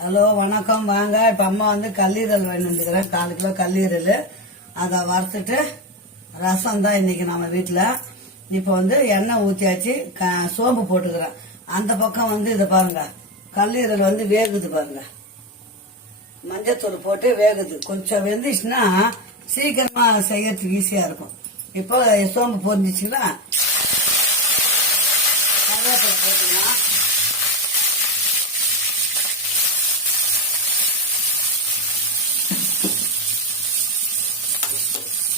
Hello வணக்கம். வாங்க. இப்போ அம்மா வந்து கல்லீரல் வேணுங்கிறேன் வந்துக்கிறேன் கால் கிலோ கல்லீரல். அதை வறுத்துட்டு ரசம் தான் இன்னைக்கு நம்ம வீட்டில் இப்போ வந்து எண்ணெய் ஊற்றியாச்சு க சோம்பு போட்டுக்கிறேன். அந்த பக்கம் வந்து இதை பாருங்க. கல்லீரல் வந்து வேகுது பாருங்க. மஞ்சத்தூள் போட்டு வேகுது. கொஞ்சம் வெந்துச்சுன்னா சீக்கிரமா செய்யறதுக்கு ஈஸியா இருக்கும். இப்போ சோம்பு பொரிஞ்சிச்சுன்னா கருவேப்பிலை போட்டுக்கலாம்.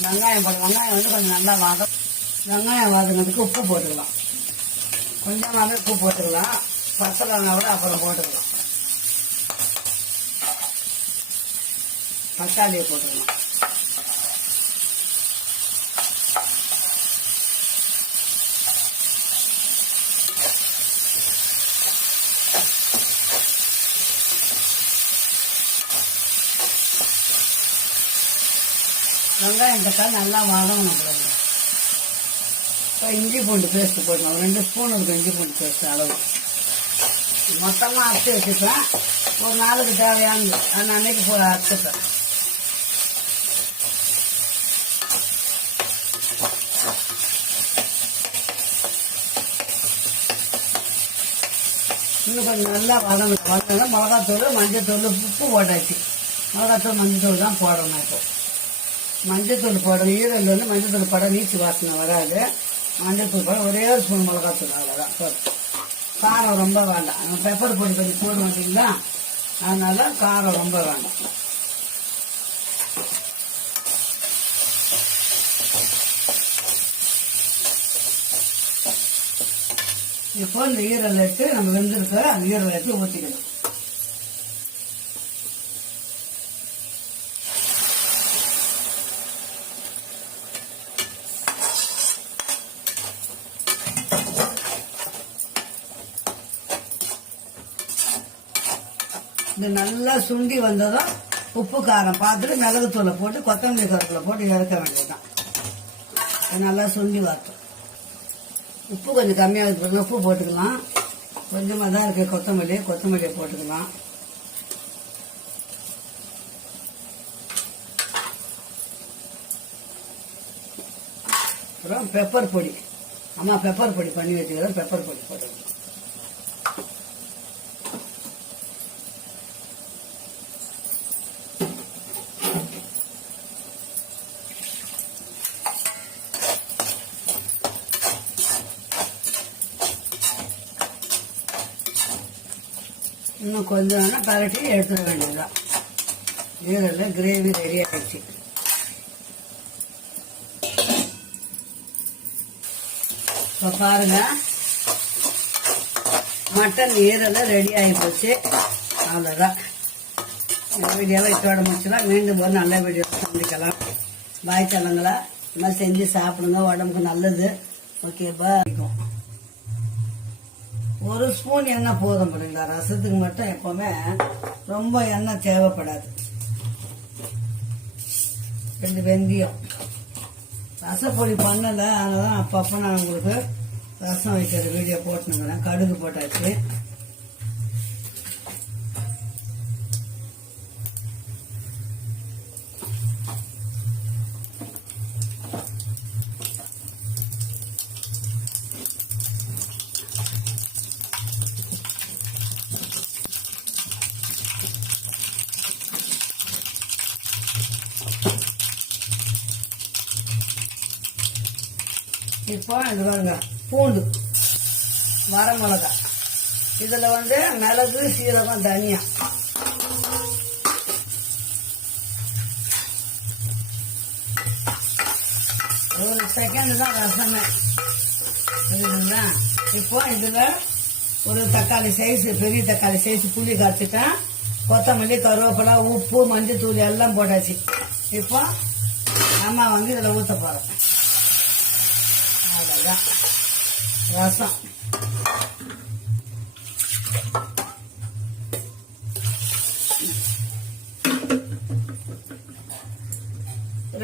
வெங்காயம் போடு வெங்காயம் வந்து கொஞ்சம் நல்லா வதம் வெங்காயம் வதங்கிறதுக்கு உப்பு போட்டுக்கலாம். கொஞ்சமாவே உப்பு போட்டுக்கலாம். பச்சை கூட அப்புறம் போட்டுக்கலாம். தக்காளியை போட்டுக்கலாம். வெங்காயம் தக்காளி நல்லா வதங்கணும் அப்புறம் இப்போ இஞ்சி பூண்டு பேஸ்ட்டு போடணும். ரெண்டு ஸ்பூன் இருக்கும் இஞ்சி பூண்டு பேஸ்ட் அளவு. மொத்தமாக அரைச்சி வச்சுப்பேன் ஒரு நாளுக்கு தேவையானது. அந்த அன்னைக்கு போய் அரைச்சிப்பேன். இன்னும் கொஞ்சம் நல்லா வதங்க வதங்க மிளகாத்தூள் மஞ்சத்தூள் உப்பு போட்டாச்சு. மிளகாத்தூள் மஞ்சத்தூள் தான் போடணும் இப்போ. மஞ்சத்தூள் போடணும் ஈரல் வந்து மஞ்சத்தூள் போட நீச்சு வாசனை வராது. மஞ்சத்தூள் போட ஒரே ஒரு ஸ்பூன் மிளகாத்தூள் அவ்வளோதான் போதும். காரம் ரொம்ப வேண்டாம். நம்ம பெப்பர் பொடி கொஞ்சம் போடுவோம் மாட்டீங்களா அதனால காரம் ரொம்ப வேண்டாம். இப்போ இந்த ஈரல் எடுத்து நம்ம வெந்திருக்கிற அந்த ஈரல் எடுத்து ஊற்றிக்கணும் இது நல்லா சுண்டி வந்ததும் உப்பு காரம் பார்த்துட்டு மிளகுத்தூளை போட்டு கொத்தமல்லி கருவேப்பிலை போட்டு இறக்க வேண்டியதுதான். நல்லா சுண்டி வரட்டும். உப்பு கொஞ்சம் கம்மியாக இருக்கு உப்பு போட்டுக்கலாம். கொஞ்சமாக தான் இருக்குது கொத்தமல்லி கொத்தமல்லியை போட்டுக்கலாம். அப்புறம் பெப்பர் பொடி. அம்மா பெப்பர் பொடி பண்ணி வச்சுக்கிறேன் பெப்பர் பொடி போட்டுக்கலாம். இன்னும் கொஞ்சம் வேணால் பரட்டி எடுத்துட வேண்டியதுதான். நீரில் கிரேவி ரெடி ஆகிடுச்சு இப்போ பாருங்கள் மட்டன் நீரெல்லாம் ரெடி ஆகி போச்சு. அவ்வளோதான் இந்த வீடியோவை இத்தோட முடிச்சுலாம் மீண்டும் ஒரு நல்ல வீடியோ சந்திக்கலாம். பாய் தலங்களா இந்த மாதிரி செஞ்சு சாப்பிடுங்க. உடம்புக்கு நல்லது. ஓகே பாய் ஒரு ஸ்பூன் எண்ணெய் போதும் பண்ணுங்களா ரசத்துக்கு மட்டும் எப்பவுமே ரொம்ப எண்ணெய் தேவைப்படாது. ரெண்டு வெந்தயம். ரசப்பொடி பண்ணலை. அதனால தான் அப்பப்போ நான் உங்களுக்கு ரசம் வைக்கிற வீடியோ போட்டுனுங்கிறேன் கடுகு போட்டாச்சு. இப்போ இது பாருங்க பூண்டு வரமிளகா இதில் வந்து மிளகு சீரகம் தனியா. ஒரு செகண்ட் தான் ரசமே. இப்போ இதில் ஒரு தக்காளி சைஸ் பெரிய தக்காளி சைஸ் புளி காய்ச்சிட்டேன் கொத்தமல்லி கருவேப்பிலை உப்பு மஞ்சத்தூள் எல்லாம் போட்டாச்சு. இப்போ அம்மா வந்து இதில் ஊற்ற போகிறோம் அவ்வளோதான் ரசம்.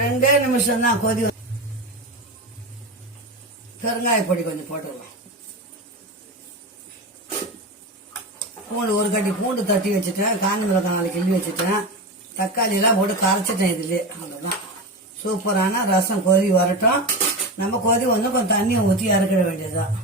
ரெண்டே நிமிஷம் தான் கொதி பெருங்காய பொடி கொஞ்சம் போட்டுக்கலாம். பூண்டு ஒரு கட்டி பூண்டு தட்டி வச்சுட்டேன். காஞ்சி மிளகாய் நாலு கிள்ளி வச்சுட்டேன். தக்காளி எல்லாம் போட்டு கரைச்சிட்டேன் இதுலயே. அவ்வளோதான் சூப்பரான ரசம் கொதி வரட்டும். நம்ம கொதி வந்து கொஞ்சம் தண்ணியை ஊற்றி இறக்கிட வேண்டியதுதான்.